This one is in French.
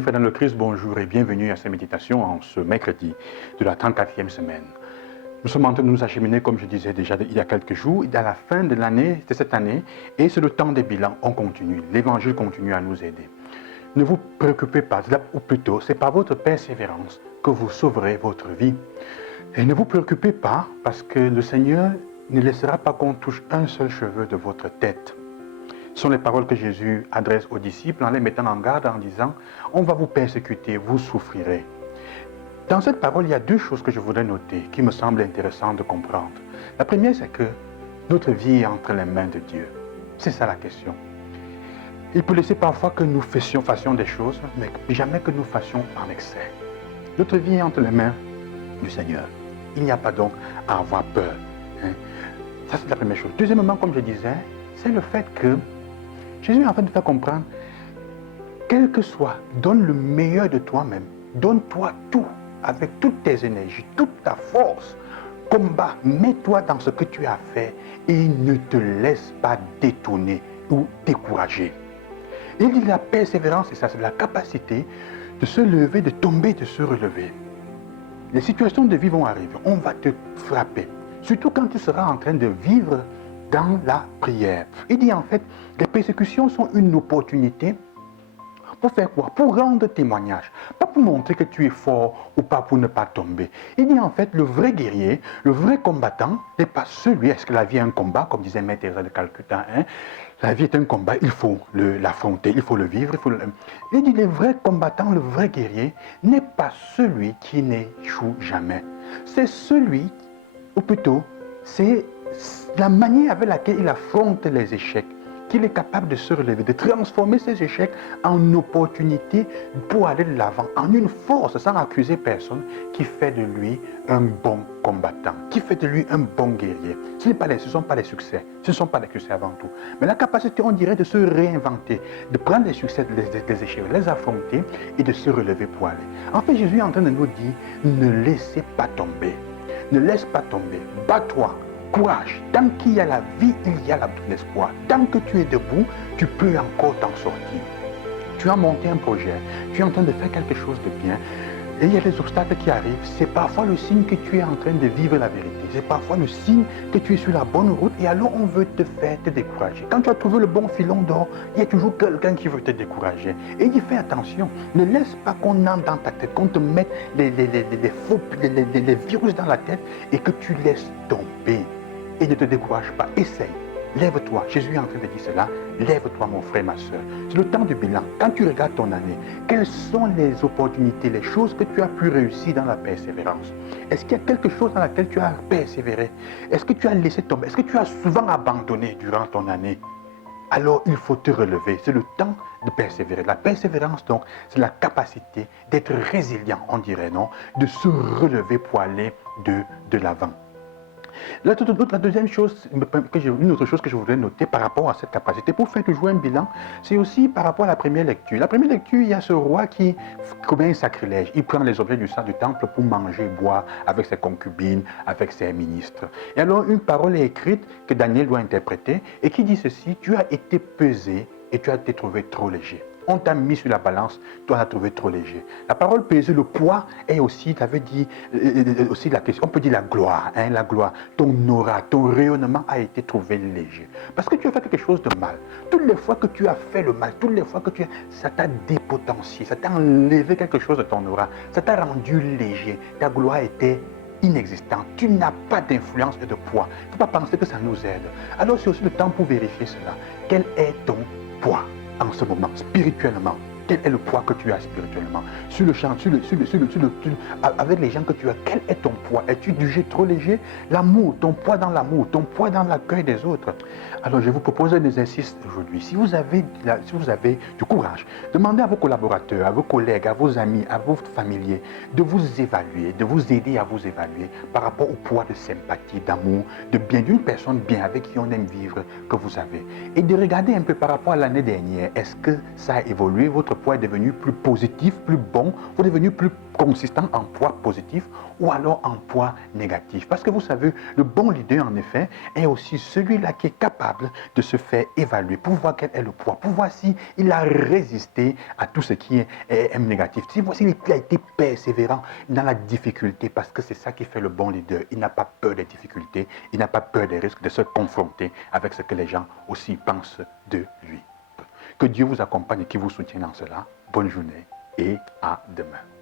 et frères dans le Christ, bonjour et bienvenue à cette méditation en ce mercredi de la 34e semaine. Nous sommes en train de nous acheminer, comme je disais déjà il y a quelques jours, à la fin de l'année, de cette année, et c'est le temps des bilans, on continue. L'évangile continue à nous aider. Ne vous préoccupez pas, ou plutôt, c'est par votre persévérance que vous sauverez votre vie. Et ne vous préoccupez pas, parce que le Seigneur ne laissera pas qu'on touche un seul cheveu de votre tête. Ce sont les paroles que Jésus adresse aux disciples en les mettant en garde en disant « On va vous persécuter, vous souffrirez ». Dans cette parole, il y a deux choses que je voudrais noter qui me semblent intéressantes de comprendre. La première, c'est que notre vie est entre les mains de Dieu. C'est ça la question. Il peut laisser parfois que nous fassions des choses, mais jamais que nous fassions en excès. Notre vie est entre les mains du Seigneur. Il n'y a pas donc à avoir peur. Ça, c'est la première chose. Deuxièmement, comme je disais, c'est le fait que Jésus est en train de faire comprendre, quel que soit, donne le meilleur de toi-même. Donne-toi tout, avec toutes tes énergies, toute ta force. Combat, mets-toi dans ce que tu as fait et ne te laisse pas détourner ou décourager. Il dit la persévérance, et ça c'est la capacité de se lever, de tomber, de se relever. Les situations de vie vont arriver, on va te frapper. Surtout quand tu seras en train de vivre dans la prière. Il dit en fait, les persécutions sont une opportunité pour faire quoi? Pour rendre témoignage. Pas pour montrer que tu es fort ou pas pour ne pas tomber. Il dit en fait, le vrai guerrier, le vrai combattant n'est pas celui, est-ce que la vie est un combat, comme disait Mère Teresa de Calcutta, la vie est un combat, il faut l'affronter, il faut le vivre. Il dit, le vrai combattant, le vrai guerrier, n'est pas celui qui n'échoue jamais. C'est celui, ou plutôt, c'est la manière avec laquelle il affronte les échecs, qu'il est capable de se relever, de transformer ces échecs en opportunités pour aller de l'avant, en une force, sans accuser personne, qui fait de lui un bon combattant, qui fait de lui un bon guerrier. Ce ne sont pas les succès, ce ne sont pas les succès avant tout, mais la capacité, on dirait, de se réinventer, de prendre les succès, les échecs, les affronter et de se relever pour aller. En fait, Jésus est en train de nous dire, ne laissez pas tomber, ne laisse pas tomber, bats-toi. Courage, tant qu'il y a la vie, il y a l'espoir. Tant que tu es debout, tu peux encore t'en sortir. Tu as monté un projet, tu es en train de faire quelque chose de bien, et il y a des obstacles qui arrivent. C'est parfois le signe que tu es en train de vivre la vérité. C'est parfois le signe que tu es sur la bonne route, et alors on veut te faire te décourager. Quand tu as trouvé le bon filon d'or, il y a toujours quelqu'un qui veut te décourager. Et il dit, fais attention, ne laisse pas qu'on entre dans ta tête, qu'on te mette les virus dans la tête, et que tu laisses tomber. Et ne te décourage pas, essaye, lève-toi. Jésus est en train de dire cela, lève-toi mon frère, ma soeur. C'est le temps du bilan. Quand tu regardes ton année, quelles sont les opportunités, les choses que tu as pu réussir dans la persévérance? Est-ce qu'il y a quelque chose dans laquelle tu as persévéré? Est-ce que tu as laissé tomber? Est-ce que tu as souvent abandonné durant ton année? Alors il faut te relever, c'est le temps de persévérer. La persévérance donc, c'est la capacité d'être résilient, on dirait, non? De se relever pour aller de l'avant. La deuxième chose, une autre chose que je voudrais noter par rapport à cette capacité, pour faire toujours un bilan, c'est aussi par rapport à la première lecture. La première lecture, il y a ce roi qui commet un sacrilège. Il prend les objets du sang du temple pour manger, boire avec ses concubines, avec ses ministres. Et alors une parole est écrite que Daniel doit interpréter et qui dit ceci, tu as été pesé et tu as été trouvé trop léger. On t'a mis sur la balance, toi on l'a trouvé trop léger. La parole pesée, le poids est aussi, ça veut dire aussi la question, on peut dire la gloire, la gloire, ton aura, ton rayonnement a été trouvé léger. Parce que tu as fait quelque chose de mal. Toutes les fois que tu as fait le mal, toutes les fois que ça t'a dépotentié, ça t'a enlevé quelque chose de ton aura, ça t'a rendu léger, ta gloire était inexistante, tu n'as pas d'influence et de poids. Il ne faut pas penser que ça nous aide. Alors c'est aussi le temps pour vérifier cela. Quel est ton poids en ce moment, spirituellement? Quel est le poids que tu as spirituellement? Sur le champ, avec les gens que tu as, quel est ton poids? Es-tu jugé trop léger? L'amour, ton poids dans l'amour, ton poids dans l'accueil des autres. Alors je vous propose un exercice aujourd'hui. Si vous avez du courage, demandez à vos collaborateurs, à vos collègues, à vos amis, à vos familiers de vous évaluer, de vous aider à vous évaluer par rapport au poids de sympathie, d'amour, de bien d'une personne bien avec qui on aime vivre que vous avez. Et de regarder un peu par rapport à l'année dernière, est-ce que ça a évolué votre poids est devenu plus positif, plus bon, vous êtes devenu plus consistant en poids positif ou alors en poids négatif. Parce que vous savez, le bon leader, en effet, est aussi celui-là qui est capable de se faire évaluer pour voir quel est le poids, pour voir s'il a résisté à tout ce qui est négatif. Si voici, il a été persévérant dans la difficulté, parce que c'est ça qui fait le bon leader. Il n'a pas peur des difficultés, il n'a pas peur des risques de se confronter avec ce que les gens aussi pensent de lui. Que Dieu vous accompagne et qui vous soutienne dans cela. Bonne journée et à demain.